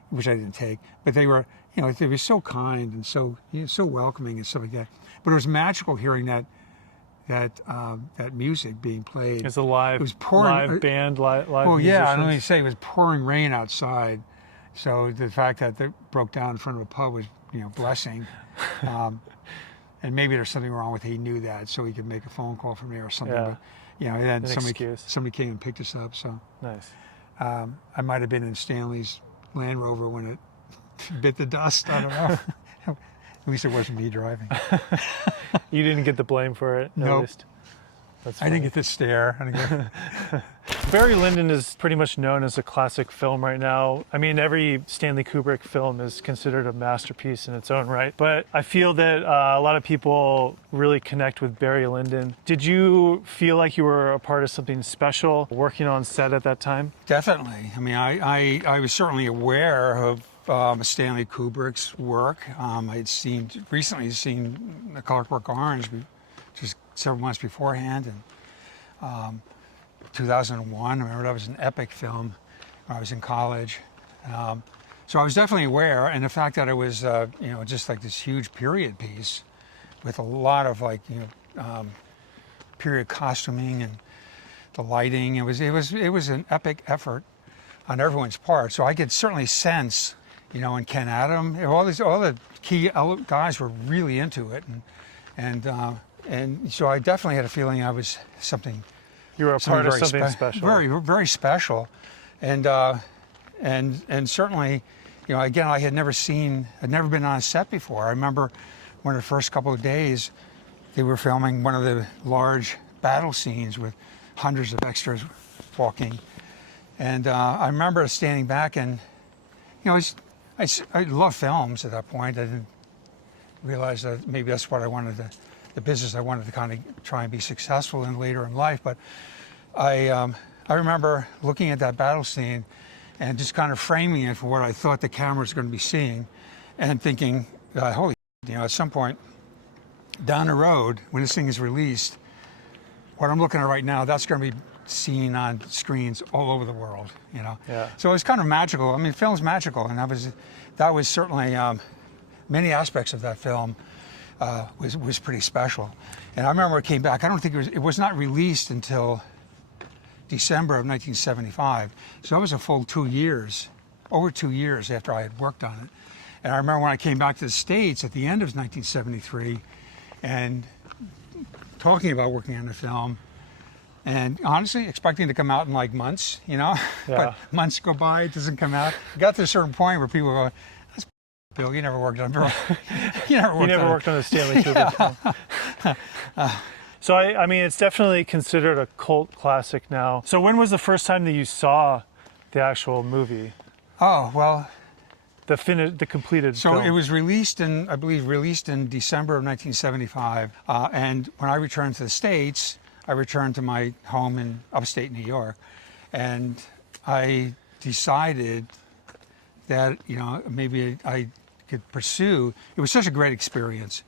which I didn't take, but they were, they were so kind and so so welcoming and stuff like that. But it was magical hearing that music being played. It's a live, it was pouring, live band, live musicians. Well, yeah, and let me say, it was pouring rain outside. So the fact that they broke down in front of a pub was, blessing. And maybe there's something wrong with it. He knew that, so he could make a phone call for me or something. Yeah. But, and then somebody came and picked us up. So nice. I might have been in Stanley's Land Rover when it bit the dust. I don't know. At least it wasn't me driving. You didn't get the blame for it, no. Nope. I didn't get the stare. Barry Lyndon is pretty much known as a classic film right now. I mean, every Stanley Kubrick film is considered a masterpiece in its own right. But I feel that a lot of people really connect with Barry Lyndon. Did you feel like you were a part of something special working on set at that time? Definitely. I mean, I was certainly aware of Stanley Kubrick's work. I had recently seen The Clockwork Orange just several months beforehand, and 2001. I remember that was an epic film when I was in college. So I was definitely aware, and the fact that it was just like this huge period piece with a lot of period costuming the lighting. It was an epic effort on everyone's part. So I could certainly sense, and Ken Adam, all the key guys were really into it, and so I definitely had a feeling I was something. You were a part of something special. Very, very special, and certainly, again, I'd never been on a set before. I remember one of the first couple of days, they were filming one of the large battle scenes with hundreds of extras walking, and I remember standing back and, I love films at that point. I didn't realize that maybe that's what I wanted the business I wanted to kind of try and be successful in later in life. But I remember looking at that battle scene and just kind of framing it for what I thought the camera was going to be seeing, and thinking, holy, at some point down the road when this thing is released, what I'm looking at right now, that's going to be seen on screens all over the world. Yeah. So it's kind of magical. I mean, film's magical, and that was certainly many aspects of that film was pretty special. And I remember it came back. I don't think it was not released until December of 1975. So that was a full 2 years, over 2 years after I had worked on it. And I remember when I came back to the States at the end of 1973 and talking about working on the film, and honestly expecting to come out in like months, Yeah. But months go by, it doesn't come out. It got to a certain point where people go, that's Bill, you never worked on You never worked on a Stanley Kubrick film. So I mean, it's definitely considered a cult classic now. So when was the first time that you saw the actual movie? Oh, well, the completed film. So it was released in December of 1975. And when I returned to the States, I returned to my home in upstate New York, and I decided that maybe I could pursue. It was such a great experience,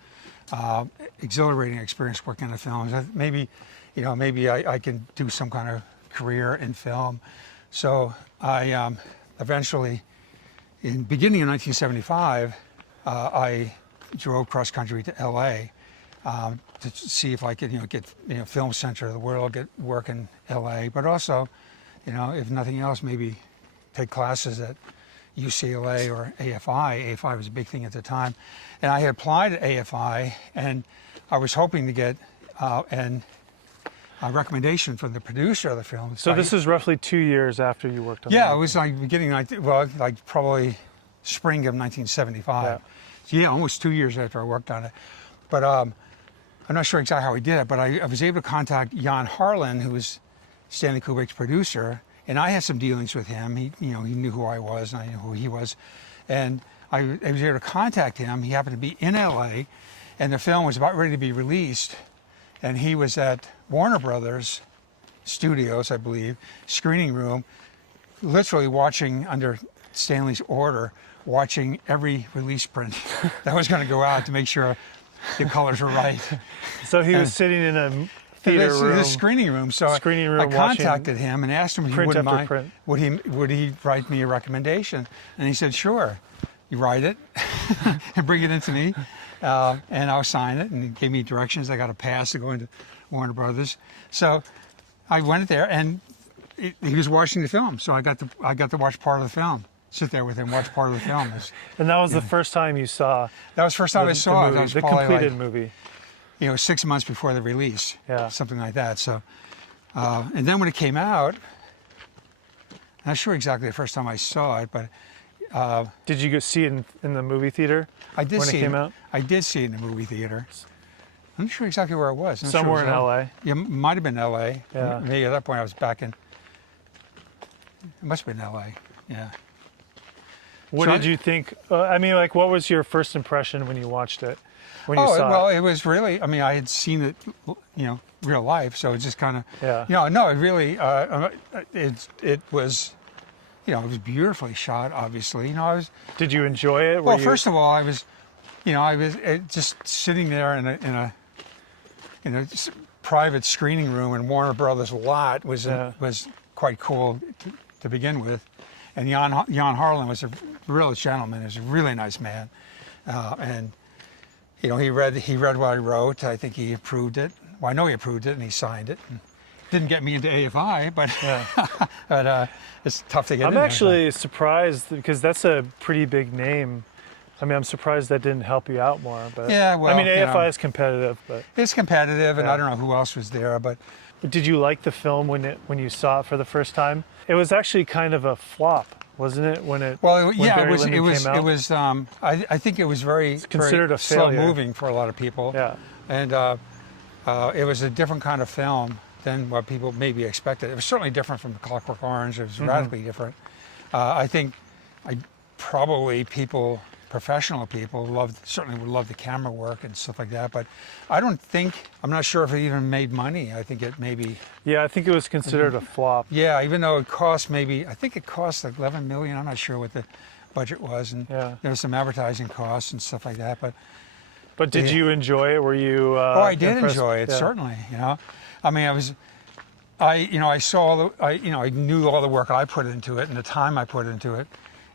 exhilarating experience working on the films. Maybe I can do some kind of career in film. So I eventually, in beginning of 1975, I drove cross country to L.A. To see if I could, get film center of the world, get work in L.A. But also, if nothing else, maybe take classes at UCLA or AFI. AFI was a big thing at the time, and I had applied at AFI, and I was hoping to get a recommendation from the producer of the film. So this is roughly 2 years after you worked on. Yeah, it was like beginning, like probably spring of 1975. Yeah. So yeah, almost 2 years after I worked on it. But I'm not sure exactly how he did it, but I was able to contact Jan Harlan, who was Stanley Kubrick's producer, and I had some dealings with him. He knew who I was, and I knew who he was, and I was able to contact him. He happened to be in LA, and the film was about ready to be released, and he was at Warner Brothers Studios, I believe, screening room, literally watching under Stanley's order, watching every release print that was going to go out to make sure the colors were right. So he was sitting in a theater room. The screening room. So I contacted him and asked him if he wouldn't mind. Would he write me a recommendation? And he said, sure. You write it and bring it in to me, and I'll sign it. And he gave me directions. I got a pass to go into Warner Brothers. So I went there, and he was watching the film. So I got to watch part of the film. Sit there with him, watch part of the film. And that was the first time you saw. That was the first time I saw it. That was the completed movie. 6 months before the release. Yeah. Something like that. So, and then when it came out, I'm not sure exactly the first time I saw it, but. Did you go see it in the movie theater? I did when see it came out. I did see it in the movie theater. I'm not sure exactly where it was. Somewhere in LA. Yeah, might have been LA. Yeah. Maybe at that point I was back in. It must have been LA. Yeah. What did you think? I mean, like, what was your first impression when you watched it? When you saw well, it was really. I mean, I had seen it, real life, so it just kind of. Yeah. No, it really. It was. It was beautifully shot. Obviously, Did you enjoy it? Well, first of all, I was just sitting there in a private screening room in Warner Brothers lot was quite cool to begin with, and Jan Harlan was a real gentleman. He was a really nice man, and he read what I wrote. I think he approved it. Well, I know he approved it, and he signed it. Didn't get me into AFI, but it's tough to get I'm in actually surprised because that's a pretty big name. I mean, I'm surprised that didn't help you out more. But yeah, well, I mean, AFI is competitive, but it's competitive, and I don't know who else was there, but did you like the film when you saw it for the first time? It was actually kind of a flop, wasn't it? When Barry Lyndon came out? It was. I think it was very considered a slow failure. moving for a lot of people. Yeah, and it was a different kind of film than what people maybe expected. It was certainly different from Clockwork Orange. It was radically different. I think probably professional people certainly would love the camera work and stuff like that, but I'm not sure if it even made money. I think it maybe. Yeah, I think it was considered a flop. Yeah, even though it cost I think it cost like 11 million. I'm not sure what the budget was, and there was some advertising costs and stuff like that, But did you enjoy it? Were you? I did impressed? enjoy it, certainly. I mean, I knew all the work I put into it and the time I put into it,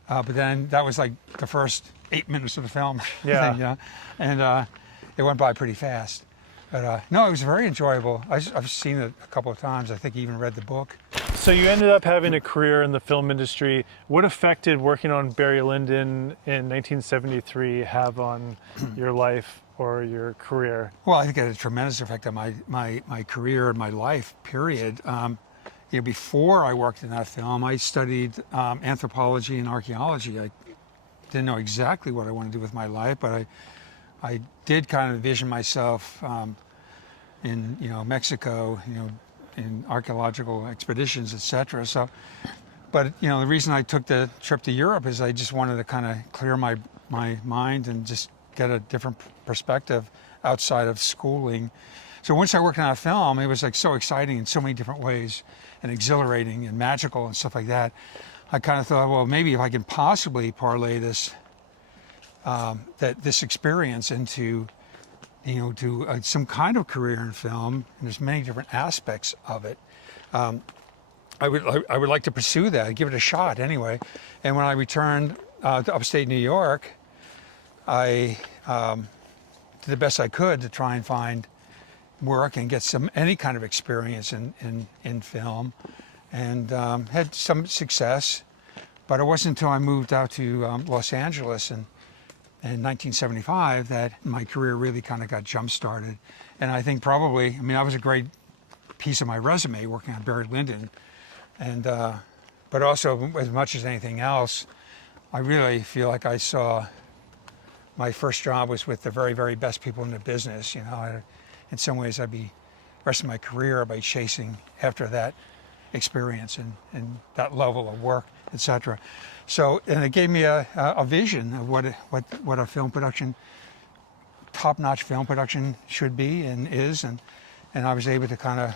but then that was like the first 8 minutes of the film. Yeah. And it went by pretty fast. But no, it was very enjoyable. I've seen it a couple of times. I think I even read the book. So you ended up having a career in the film industry. What effect did working on Barry Lyndon in 1973 have on your life or your career? Well, I think it had a tremendous effect on my career and my life, period. Before I worked in that film, I studied anthropology and archaeology. I didn't know exactly what I wanted to do with my life, but I did kind of envision myself in Mexico, in archaeological expeditions, etc. So, but the reason I took the trip to Europe is I just wanted to kind of clear my mind and just get a different perspective outside of schooling. So once I worked on a film, it was like so exciting in so many different ways, and exhilarating and magical and stuff like that. I kind of thought, well, maybe if I can possibly parlay this experience into to some kind of career in film, and there's many different aspects of it. I would like to pursue that, give it a shot anyway. And when I returned to upstate New York, I did the best I could to try and find work and get any kind of experience in film, and had some success. But it wasn't until I moved out to Los Angeles in 1975 that my career really kind of got jump-started. And I think that was a great piece of my resume, working on Barry Lyndon. And but also, as much as anything else, I really feel like I saw my first job was with the very, very best people in the business. In some ways, I'd be the rest of my career by chasing after that experience and that level of work, etc. So, and it gave me a vision of what a film production, top-notch film production should be and is, and I was able to kind of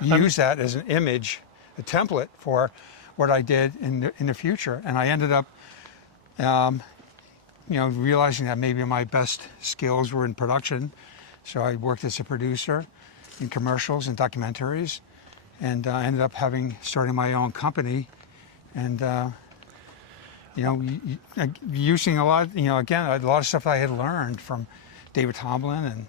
use that as an image, a template for what I did in the future. And I ended up, realizing that maybe my best skills were in production. So I worked as a producer in commercials and documentaries, and ended up starting my own company, and using a lot, again, a lot of stuff I had learned from David Tomlin and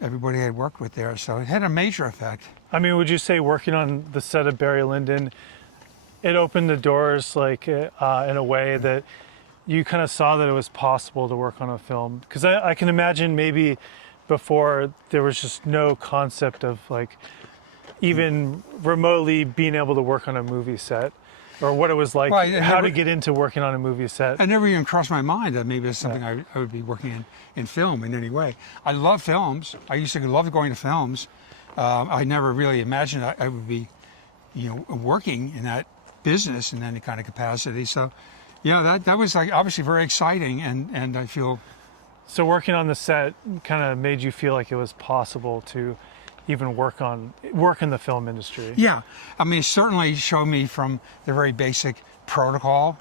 everybody I had worked with there. So it had a major effect. I mean, would you say working on the set of Barry Lyndon, it opened the doors like in a way that you kind of saw that it was possible to work on a film? Because I can imagine maybe before there was just no concept of like even remotely being able to work on a movie set, or what it was like, how to get into working on a movie set. It never even crossed my mind that maybe it's something I would be working in film in any way. I love films. I used to love going to films. I never really imagined I would be, working in that business in any kind of capacity. So, yeah, that was like obviously very exciting, and I feel. So working on the set kind of made you feel like it was possible to even work in the film industry. Yeah, I mean, it certainly showed me from the very basic protocol,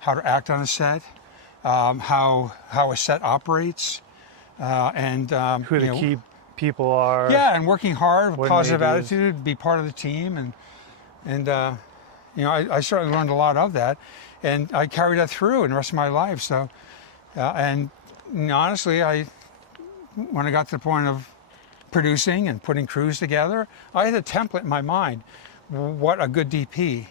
how to act on a set, how a set operates, and who the key people are. Yeah, and working hard, with positive attitude, be part of the team, and I certainly learned a lot of that, and I carried that through in the rest of my life. So, and honestly, when I got to the point of producing and putting crews together, I had a template in my mind what a good DP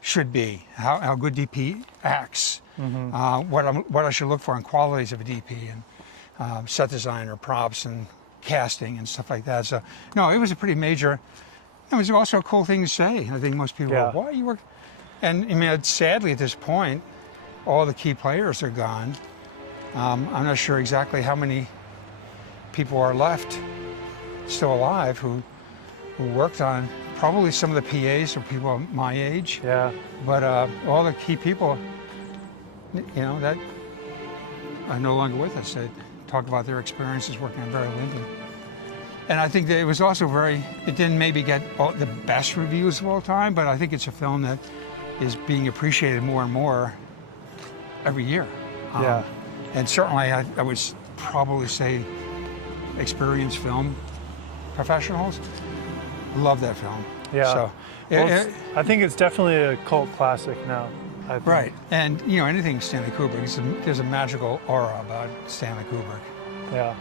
should be, how good DP acts, what I should look for in qualities of a DP, and set design or props and casting and stuff like that. So, no, it was a pretty major. It was also a cool thing to say. I think most people go, "Why you work?" And I mean, sadly at this point, all the key players are gone. I'm not sure exactly how many people are left still alive who worked on. Probably some of the PAs are people my age. Yeah. But all the key people, that are no longer with us. They talk about their experiences working on Barry Lyndon. And I think that it was also it didn't maybe get the best reviews of all time, but I think it's a film that is being appreciated more and more every year. Yeah. And certainly I would probably say experienced film professionals love that film. Yeah. So, I think it's definitely a cult classic now. I think. Right. And, anything Stanley Kubrick, there's a magical aura about Stanley Kubrick. Yeah.